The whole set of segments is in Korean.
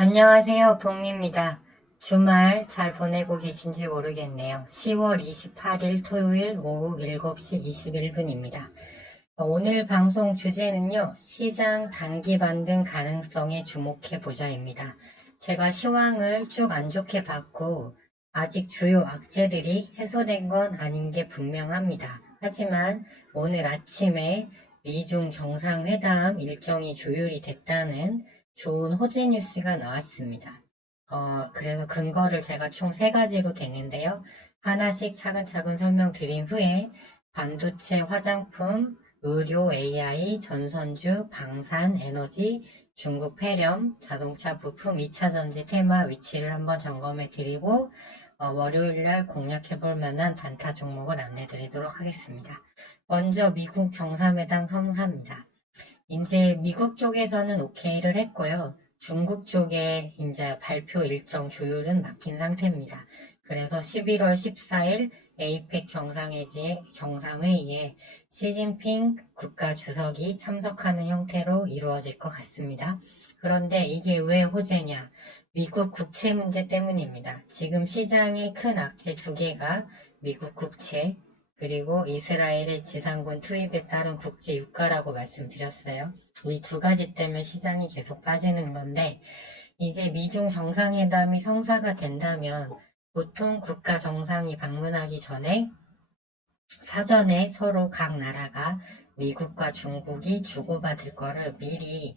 안녕하세요, 봉입니다. 주말 잘 보내고 계신지 모르겠네요. 10월 28일 토요일 오후 7시 21분입니다. 오늘 방송 주제는요, 시장 단기 반등 가능성에 주목해보자입니다. 제가 시황을 쭉 안 좋게 봤고, 아직 주요 악재들이 해소된 건 아닌 게 분명합니다. 하지만 오늘 아침에 미중 정상회담 일정이 조율이 됐다는 좋은 호재 뉴스가 나왔습니다. 그래서 근거를 제가 총 세 가지로 댔는데요. 하나씩 차근차근 설명드린 후에 반도체, 화장품, 의료, AI, 전선주, 방산, 에너지, 중국 폐렴, 자동차 부품, 2차전지 테마 위치를 한번 점검해 드리고 월요일날 공략해볼 만한 단타 종목을 안내 드리도록 하겠습니다. 먼저 미국 정상회담 성사입니다. 이제 미국 쪽에서는 오케이를 했고요. 중국 쪽에 이제 발표 일정 조율은 막힌 상태입니다. 그래서 11월 14일 에이펙 정상회의에 시진핑 국가주석이 참석하는 형태로 이루어질 것 같습니다. 그런데 이게 왜 호재냐? 미국 국채 문제 때문입니다. 지금 시장의 큰 악재 두 개가 미국 국채, 그리고 이스라엘의 지상군 투입에 따른 국제 유가라고 말씀드렸어요. 이 두 가지 때문에 시장이 계속 빠지는 건데, 이제 미중 정상회담이 성사가 된다면 보통 국가 정상이 방문하기 전에 사전에 서로 각 나라가 미국과 중국이 주고받을 거를 미리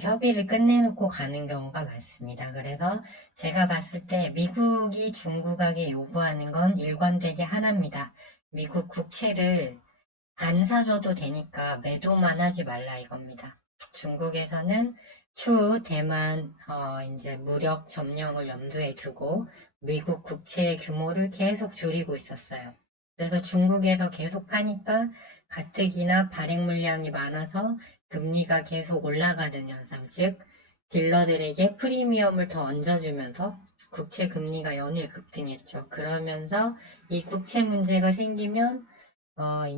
협의를 끝내놓고 가는 경우가 많습니다. 그래서 제가 봤을 때 미국이 중국에게 요구하는 건 일관되게 하나입니다. 미국 국채를 안 사줘도 되니까 매도만 하지 말라 이겁니다. 중국에서는 추후 대만 이제 무력 점령을 염두에 두고 미국 국채의 규모를 계속 줄이고 있었어요. 그래서 중국에서 계속 파니까 가뜩이나 발행 물량이 많아서 금리가 계속 올라가는 현상, 즉 딜러들에게 프리미엄을 더 얹어주면서 국채 금리가 연일 급등했죠. 그러면서 이 국채 문제가 생기면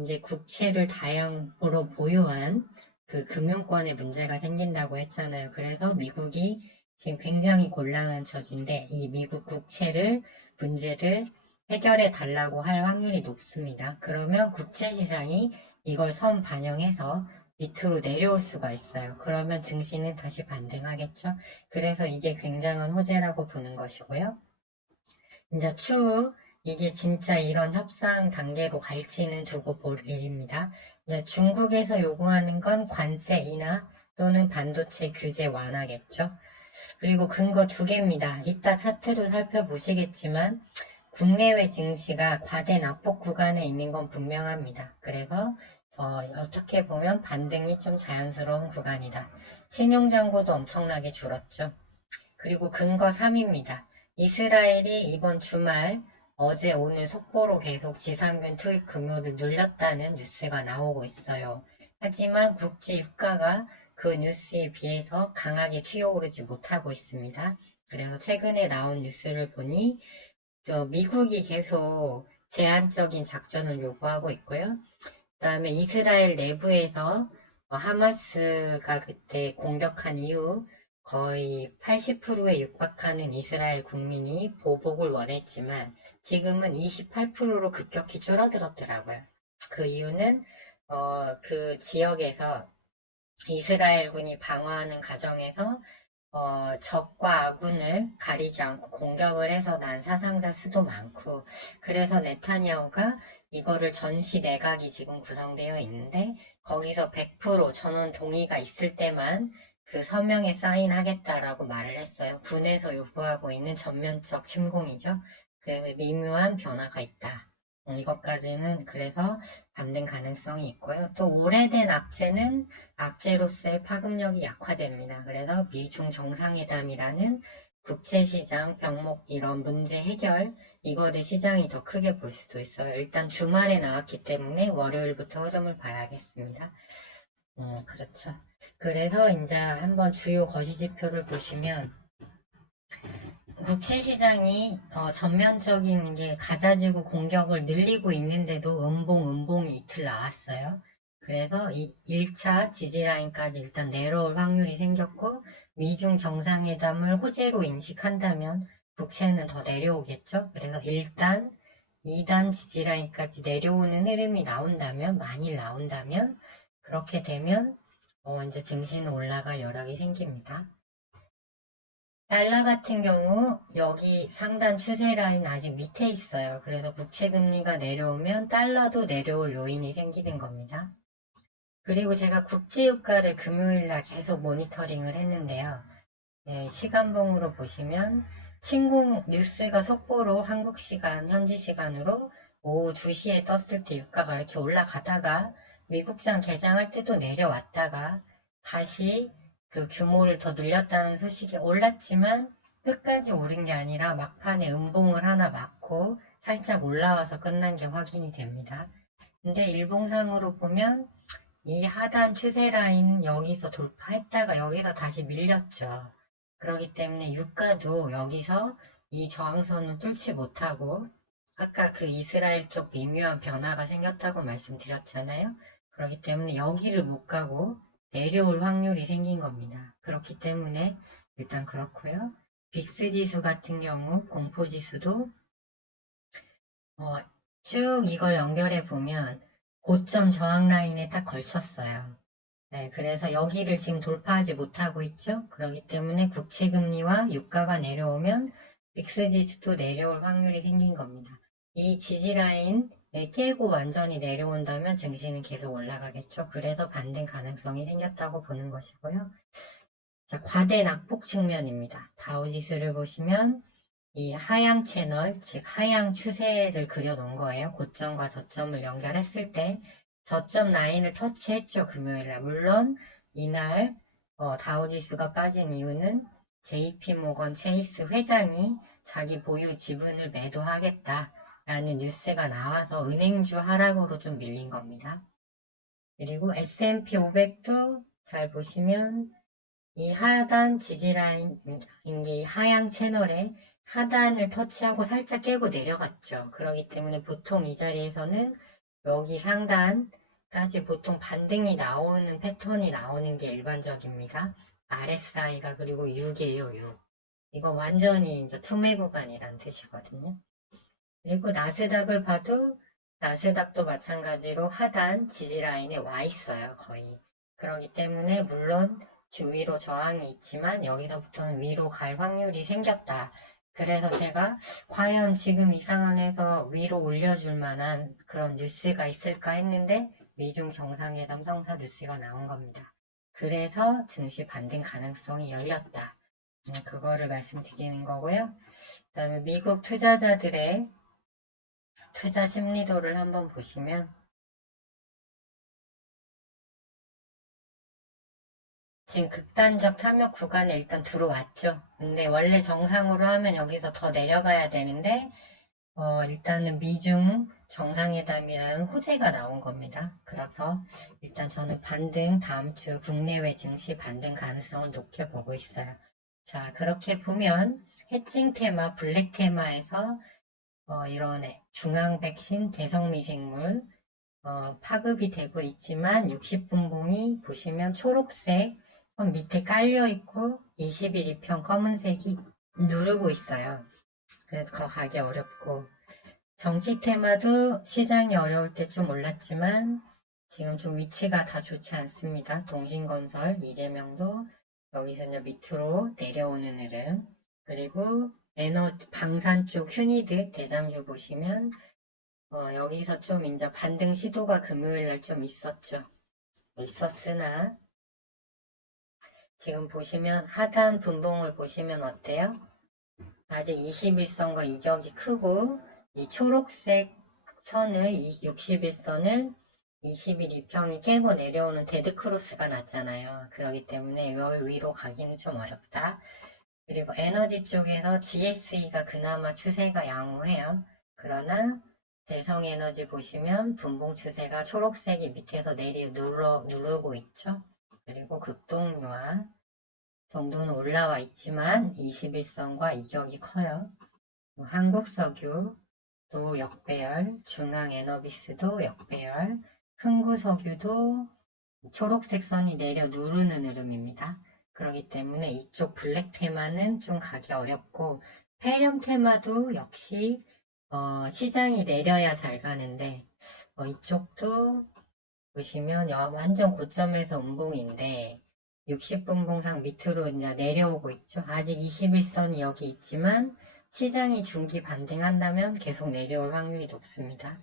이제 국채를 다량으로 보유한 그 금융권에 문제가 생긴다고 했잖아요. 그래서 미국이 지금 굉장히 곤란한 처지인데 이 미국 국채를 문제를 해결해 달라고 할 확률이 높습니다. 그러면 국채 시장이 이걸 반영해서 밑으로 내려올 수가 있어요. 그러면 증시는 다시 반등하겠죠. 그래서 이게 굉장한 호재라고 보는 것이고요. 이제 추후 이게 진짜 이런 협상 단계로 갈지는 두고 볼 일입니다. 이제 중국에서 요구하는 건 관세 인하 또는 반도체 규제 완화겠죠. 그리고 근거 두 개입니다. 이따 차트로 살펴보시겠지만 국내외 증시가 과대 낙폭 구간에 있는 건 분명합니다. 그래서 어떻게 보면 반등이 좀 자연스러운 구간이다. 신용잔고도 엄청나게 줄었죠. 그리고 근거 3입니다. 이스라엘이 이번 주말 어제 오늘 속보로 계속 지상군 투입 규모를 늘렸다는 뉴스가 나오고 있어요. 하지만 국제 유가가 그 뉴스에 비해서 강하게 튀어오르지 못하고 있습니다. 그래서 최근에 나온 뉴스를 보니 미국이 계속 제한적인 작전을 요구하고 있고요. 그 다음에 이스라엘 내부에서 하마스가 그때 공격한 이후 거의 80%에 육박하는 이스라엘 국민이 보복을 원했지만 지금은 28%로 급격히 줄어들었더라고요. 그 이유는 그 지역에서 이스라엘군이 방어하는 과정에서 적과 아군을 가리지 않고 공격을 해서 난 사상자 수도 많고 그래서 네타냐후가 이거를 전시 내각이 지금 구성되어 있는데 거기서 100% 전원 동의가 있을 때만 그 서명에 사인하겠다라고 말을 했어요. 군에서 요구하고 있는 전면적 침공이죠. 그래서 미묘한 변화가 있다. 이것까지는 그래서 반등 가능성이 있고요. 또 오래된 악재는 악재로서의 파급력이 약화됩니다. 그래서 미중 정상회담이라는 국제시장 병목 이런 문제 해결 이거를 시장이 더 크게 볼 수도 있어요. 일단 주말에 나왔기 때문에 월요일부터 흐름을 봐야겠습니다. 그렇죠. 그래서 이제 한번 주요 거시지표를 보시면 국채시장이 전면적인 게 가자지구 공격을 늘리고 있는데도 음봉이 이틀 나왔어요. 그래서 이 1차 지지라인까지 일단 내려올 확률이 생겼고 미중 정상회담을 호재로 인식한다면 국채는 더 내려오겠죠. 그래서 1단, 2단 지지라인까지 내려오는 흐름이 나온다면, 만일 나온다면, 그렇게 되면 이제 증시는 올라갈 여력이 생깁니다. 달러 같은 경우 여기 상단 추세 라인 아직 밑에 있어요. 그래서 국채 금리가 내려오면 달러도 내려올 요인이 생기는 겁니다. 그리고 제가 국제유가를 금요일날 계속 모니터링을 했는데요. 네, 시간봉으로 보시면 친구 뉴스가 속보로 한국 시간, 현지 시간으로 오후 2시에 떴을 때 유가가 이렇게 올라가다가 미국장 개장할 때도 내려왔다가 다시 그 규모를 더 늘렸다는 소식이 올랐지만 끝까지 오른 게 아니라 막판에 음봉을 하나 맞고 살짝 올라와서 끝난 게 확인이 됩니다. 근데 일봉상으로 보면 이 하단 추세 라인 여기서 돌파했다가 여기서 다시 밀렸죠. 그렇기 때문에 유가도 여기서 이 저항선을 뚫지 못하고 아까 그 이스라엘 쪽 미묘한 변화가 생겼다고 말씀드렸잖아요. 그렇기 때문에 여기를 못 가고 내려올 확률이 생긴 겁니다. 그렇기 때문에 일단 그렇고요. 빅스 지수 같은 경우 공포 지수도 쭉 이걸 연결해 보면 고점 저항 라인에 딱 걸쳤어요. 네, 그래서 여기를 지금 돌파하지 못하고 있죠. 그렇기 때문에 국채 금리와 유가가 내려오면 빅스 지수도 내려올 확률이 생긴 겁니다. 이 지지 라인을 깨고 완전히 내려온다면 증시는 계속 올라가겠죠. 그래서 반등 가능성이 생겼다고 보는 것이고요. 자, 과대 낙폭 측면입니다. 다우지수를 보시면 이 하향 채널, 즉 하향 추세를 그려놓은 거예요. 고점과 저점을 연결했을 때 저점 라인을 터치했죠. 금요일날. 물론 이날 다우지수가 빠진 이유는 JP모건 체이스 회장이 자기 보유 지분을 매도하겠다라는 뉴스가 나와서 은행주 하락으로 좀 밀린 겁니다. 그리고 S&P 500도 잘 보시면 이 하단 지지라인, 이 하향 채널에 하단을 터치하고 살짝 깨고 내려갔죠. 그렇기 때문에 보통 이 자리에서는 여기 상단까지 보통 반등이 나오는 패턴이 나오는 게 일반적입니다. RSI가 그리고 6이에요, 6. 이거 완전히 이제 투매 구간이란 뜻이거든요. 그리고 나스닥을 봐도 나스닥도 마찬가지로 하단 지지라인에 와 있어요, 거의. 그렇기 때문에 물론 주위로 저항이 있지만 여기서부터는 위로 갈 확률이 생겼다. 그래서 제가 과연 지금 이 상황에서 위로 올려줄 만한 그런 뉴스가 있을까 했는데 미중 정상회담 성사 뉴스가 나온 겁니다. 그래서 증시 반등 가능성이 열렸다. 그거를 말씀드리는 거고요. 그 다음에 미국 투자자들의 투자 심리도를 한번 보시면 지금 극단적 탐욕 구간에 일단 들어왔죠. 근데 원래 정상으로 하면 여기서 더 내려가야 되는데 일단은 미중 정상회담이라는 호재가 나온 겁니다. 그래서 일단 저는 반등 다음 주 국내외 증시 반등 가능성을 높게 보고 있어요. 자, 그렇게 보면 해칭 테마, 블랙 테마에서 이런 중앙 백신, 대성미생물 파급이 되고 있지만 60분봉이 보시면 초록색 선 밑에 깔려있고 21, 2편 검은색이 누르고 있어요. 그래서 더 가기 어렵고 정치 테마도 시장이 어려울 때 좀 올랐지만 지금 좀 위치가 다 좋지 않습니다. 동신건설, 이재명도 여기서 이제 밑으로 내려오는 흐름. 그리고 방산 쪽 휴니드 대장주 보시면 여기서 좀 이제 반등 시도가 금요일날 좀 있었으나 지금 보시면 하단 분봉을 보시면 어때요? 아직 21선과 이격이 크고 이 초록색 선을 61선을 21, 2평이 깨고 내려오는 데드크로스가 났잖아요. 그렇기 때문에 여 위로 가기는 좀 어렵다. 그리고 에너지 쪽에서 GSE가 그나마 추세가 양호해요. 그러나 대성에너지 보시면 분봉 추세가 초록색이 밑에서 누르고 있죠. 그리고 극동유화 정도는 올라와 있지만 21선과 이격이 커요. 한국석유도 역배열, 중앙에너비스도 역배열, 흥구석유도 초록색 선이 내려 누르는 흐름입니다. 그렇기 때문에 이쪽 블랙 테마는 좀 가기 어렵고, 페렴 테마도 역시 시장이 내려야 잘 가는데, 이쪽도 보시면 완전 고점에서 운봉인데 60분봉상 밑으로 이제 내려오고 있죠. 아직 21선이 여기 있지만 시장이 중기 반등한다면 계속 내려올 확률이 높습니다.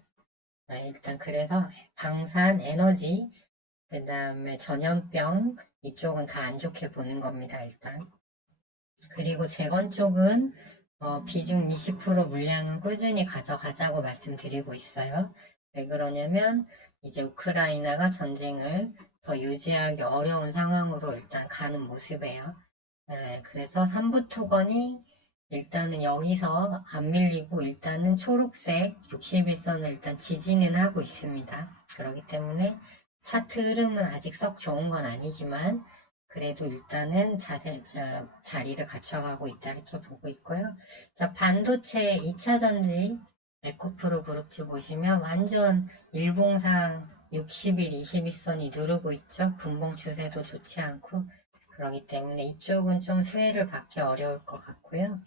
일단 그래서 방산, 에너지, 그 다음에 전염병 이쪽은 다 안 좋게 보는 겁니다. 일단. 그리고 재건 쪽은 비중 20% 물량은 꾸준히 가져가자고 말씀드리고 있어요. 왜 그러냐면 이제 우크라이나가 전쟁을 더 유지하기 어려운 상황으로 일단 가는 모습이에요. 네, 그래서 삼부토건이 일단은 여기서 안 밀리고 일단은 초록색 61선을 일단 지지는 하고 있습니다. 그렇기 때문에 차트 흐름은 아직 썩 좋은 건 아니지만 그래도 일단은 자리를 갖춰가고 있다 이렇게 보고 있고요. 자, 반도체 2차 전지 에코프로 그룹주 보시면 완전 일봉상 60일, 21선이 누르고 있죠. 분봉 추세도 좋지 않고 그렇기 때문에 이쪽은 좀 수혜를 받기 어려울 것 같고요.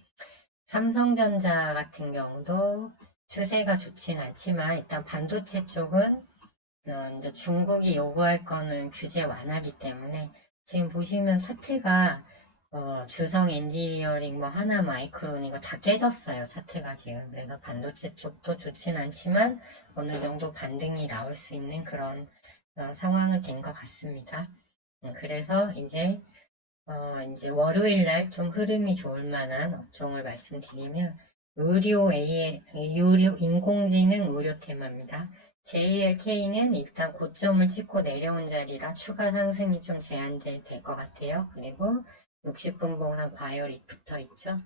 삼성전자 같은 경우도 추세가 좋진 않지만 일단 반도체 쪽은 이제 중국이 요구할 거는 규제 완화기 때문에 지금 보시면 차트가 주성 엔지니어링 뭐 하나 마이크론 이거 다 깨졌어요. 차트가 지금. 그래서 반도체 쪽도 좋진 않지만 어느 정도 반등이 나올 수 있는 그런 상황이 된 것 같습니다. 그래서 이제 월요일 날 좀 흐름이 좋을 만한 업종을 말씀드리면 의료 인공지능 의료 테마입니다. JLK는 일단 고점을 찍고 내려온 자리라 추가 상승이 좀 제한될 것 같아요. 그리고 60분봉상 과열이 붙어 있죠.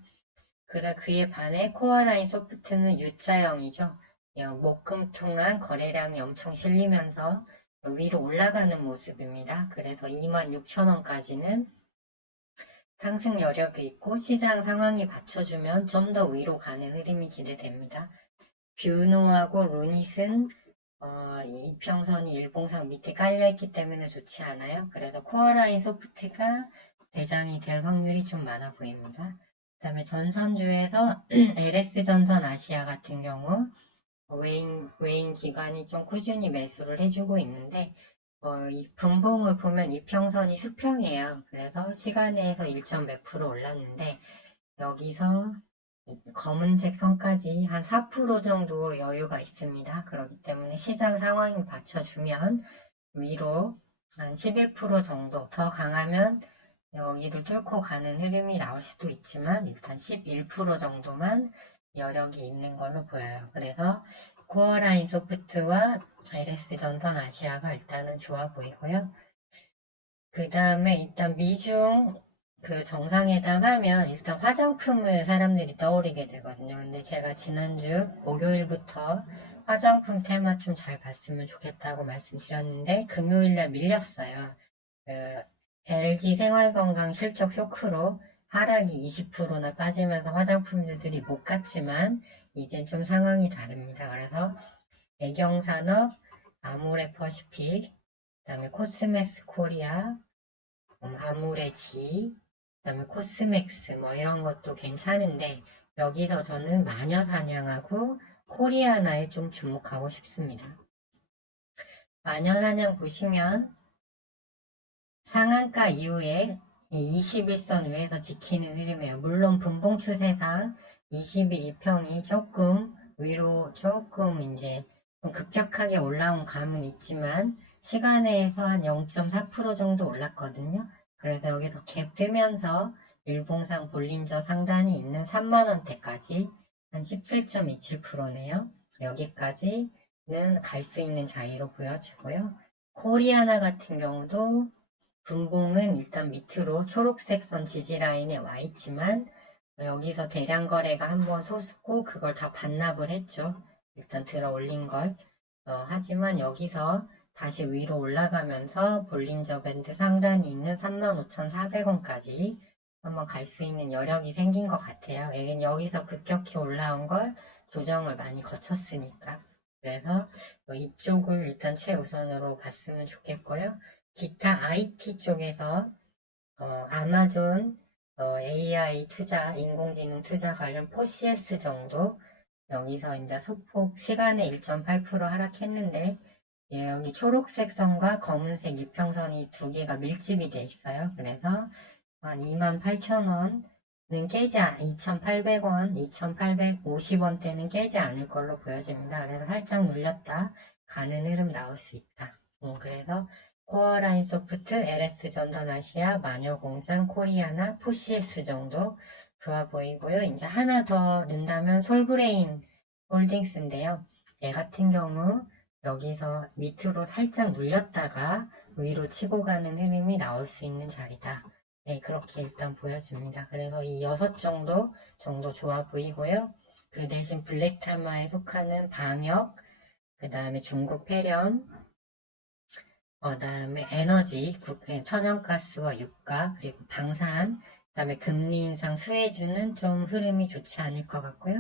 그에 반해 코어라인 소프트는 U자형이죠. 목금통한 거래량이 엄청 실리면서 위로 올라가는 모습입니다. 그래서 26,000원까지는 상승 여력이 있고 시장 상황이 받쳐주면 좀 더 위로 가는 흐름이 기대됩니다. 뷰노하고 루닛은 이평선이 일봉상 밑에 깔려있기 때문에 좋지 않아요. 그래서 코어라인 소프트가 대장이 될 확률이 좀 많아 보입니다. 그 다음에 전선주에서 LS전선 아시아 같은 경우 외인 기관이 좀 꾸준히 매수를 해주고 있는데 이 분봉을 보면 이평선이 수평이에요. 그래서 시간에서 1점 몇 프로 올랐는데 여기서 검은색 선까지 한 4% 정도 여유가 있습니다. 그렇기 때문에 시장 상황이 받쳐주면 위로 한 11% 정도 더 강하면 여기를 뚫고 가는 흐름이 나올 수도 있지만 일단 11% 정도만 여력이 있는 걸로 보여요. 그래서 코어라인 소프트와 LS전선 아시아가 일단은 좋아 보이고요. 그 다음에 일단 미중 정상회담 하면 일단 화장품을 사람들이 떠올리게 되거든요. 근데 제가 지난주 목요일부터 화장품 테마 좀 잘 봤으면 좋겠다고 말씀드렸는데 금요일날 밀렸어요. LG 생활건강 실적 쇼크로 하락이 20%나 빠지면서 화장품들이 못 갔지만 이제 좀 상황이 다릅니다. 그래서 애경산업, 아모레퍼시픽, 그 다음에 코스메스 코리아, 아모레지, 그 다음에 코스맥스 뭐 이런 것도 괜찮은데 여기서 저는 마녀사냥하고 코리아나에 좀 주목하고 싶습니다. 마녀사냥 보시면 상한가 이후에 이 21선 위에서 지키는 흐름이에요. 물론 분봉 추세상 20일 이평이 조금 위로 조금 이제 급격하게 올라온 감은 있지만 시간에서 한 0.4% 정도 올랐거든요. 그래서 여기서 갭 뜨면서 일봉상 볼린저 상단이 있는 3만원대까지 한 17.27%네요. 여기까지는 갈 수 있는 자리로 보여지고요. 코리아나 같은 경우도 분봉은 일단 밑으로 초록색 선 지지라인에 와 있지만 여기서 대량 거래가 한번 솟고 그걸 다 반납을 했죠. 일단 들어 올린 걸. 하지만 여기서 다시 위로 올라가면서 볼린저 밴드 상단이 있는 35,400원까지 한번 갈 수 있는 여력이 생긴 것 같아요. 여기서 급격히 올라온 걸 조정을 많이 거쳤으니까. 그래서 이쪽을 일단 최우선으로 봤으면 좋겠고요. 기타 IT 쪽에서 아마존 AI 투자, 인공지능 투자 관련 포시에스 정도 여기서 이제 소폭 시간에 1.8% 하락했는데 예, 여기 초록색 선과 검은색 이평선이 두 개가 밀집이 돼 있어요. 그래서 한 28,000원은 깨지 2,800원, 2,850원대는 깨지 않을 걸로 보여집니다. 그래서 살짝 눌렸다 가는 흐름 나올 수 있다. 그래서 코어라인 소프트, LS 전선아시아, 마녀공장, 코리아나, 포시에스 정도 좋아 보이고요. 이제 하나 더 넣는다면 솔브레인 홀딩스인데요. 얘 같은 경우 여기서 밑으로 살짝 눌렸다가 위로 치고 가는 흐름이 나올 수 있는 자리다. 네, 그렇게 일단 보여집니다. 그래서 이 6 정도 좋아 보이고요. 그 대신 블랙타마에 속하는 방역, 그 다음에 중국 폐렴, 그다음에 에너지, 천연가스와 유가, 그리고 방산, 그다음에 금리 인상 수혜주는 좀 흐름이 좋지 않을 것 같고요.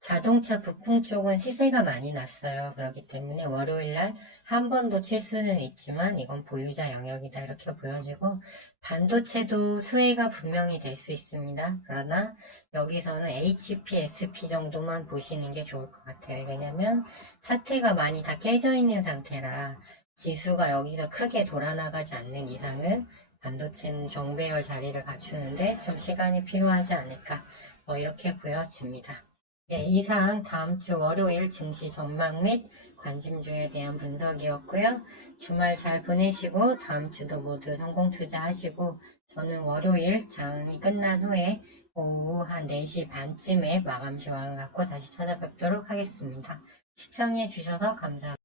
자동차 부품 쪽은 시세가 많이 났어요. 그렇기 때문에 월요일날 한 번 더 칠 수는 있지만 이건 보유자 영역이다 이렇게 보여지고 반도체도 수혜가 분명히 될 수 있습니다. 그러나 여기서는 HP, SP 정도만 보시는 게 좋을 것 같아요. 왜냐면 차트가 많이 다 깨져 있는 상태라 지수가 여기서 크게 돌아나가지 않는 이상은 반도체는 정배열 자리를 갖추는데 좀 시간이 필요하지 않을까 이렇게 보여집니다. 네, 이상 다음 주 월요일 증시 전망 및 관심주에 대한 분석이었고요. 주말 잘 보내시고 다음 주도 모두 성공 투자하시고 저는 월요일 장이 끝난 후에 오후 한 4시 반쯤에 마감 시황을 갖고 다시 찾아뵙도록 하겠습니다. 시청해 주셔서 감사합니다.